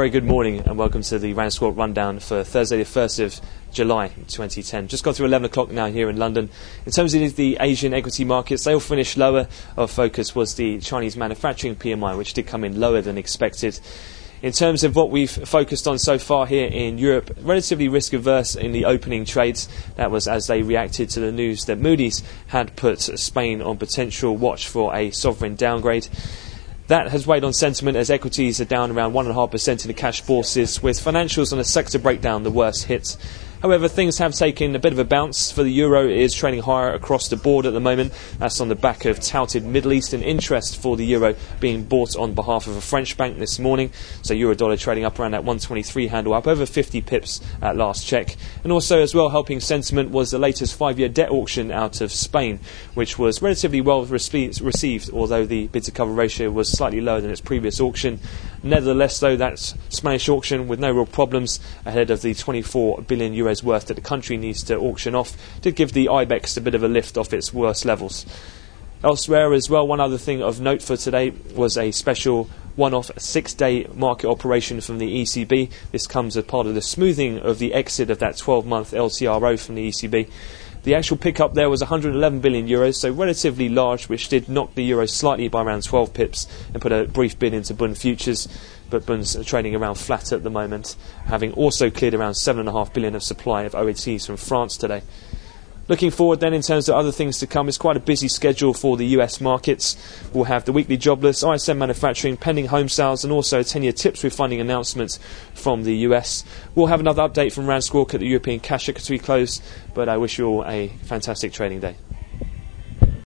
very good morning and welcome to the RANsquawk rundown for Thursday the 1st of July 2010. Just gone through 11 o'clock now here in London. In terms of the Asian equity markets, they all finished lower. Our focus was the Chinese manufacturing PMI, which did come in lower than expected. In terms of what we've focused on so far here in Europe, relatively risk-averse in the opening trades. That was as they reacted to the news that Moody's had put Spain on potential watch for a sovereign downgrade. That has weighed on sentiment as equities are down around 1.5% in the cash bourses, with financials on a sector breakdown the worst hit. However, things have taken a bit of a bounce. For the euro, it is trading higher across the board at the moment. That's on the back of touted Middle Eastern interest for the euro being bought on behalf of a French bank this morning. So euro dollar trading up around that 123 handle, up over 50 pips at last check. And also as well helping sentiment was the latest 5-year debt auction out of Spain, which was relatively well received, although the bid to cover ratio was slightly lower than its previous auction. Nevertheless, though, that Spanish auction with no real problems ahead of the 24 billion euros worth that the country needs to auction off did give the IBEX a bit of a lift off its worst levels. Elsewhere as well, one other thing of note for today was a special one-off 6-day market operation from the ECB. This comes as part of the smoothing of the exit of that 12-month LTRO from the ECB. The actual pickup there was 111 billion euros, so relatively large, which did knock the euro slightly by around 12 pips and put a brief bid into Bund futures. But Bunds are trading around flat at the moment, having also cleared around 7.5 billion of supply of OATs from France today. Looking forward then in terms of other things to come, it's quite a busy schedule for the US markets. We'll have the weekly jobless, ISM manufacturing, pending home sales and also 10-year tips refunding announcements from the US. We'll have another update from RANsquawk at the European cash equity close, but I wish you all a fantastic trading day.